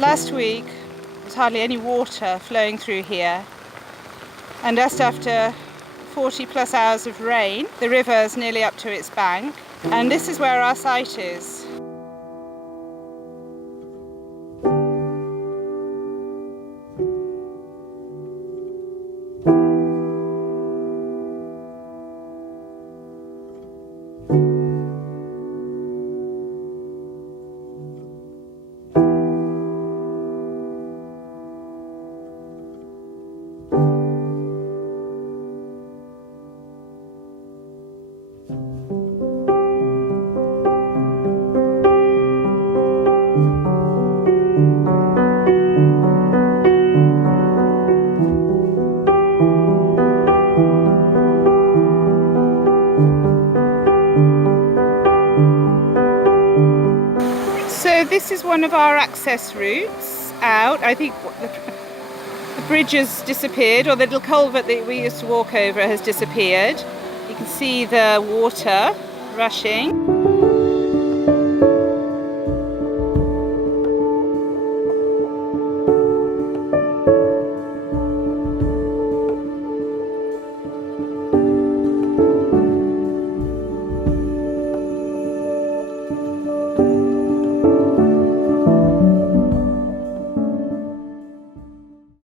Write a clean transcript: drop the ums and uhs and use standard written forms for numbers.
Last week there's hardly any water flowing through here, and just after 40 plus hours of rain, the river is nearly up to its bank, and this is where our site is. So this is one of our access routes out. I think the bridge has disappeared, or the little culvert that we used to walk over has disappeared. You can see the water rushing.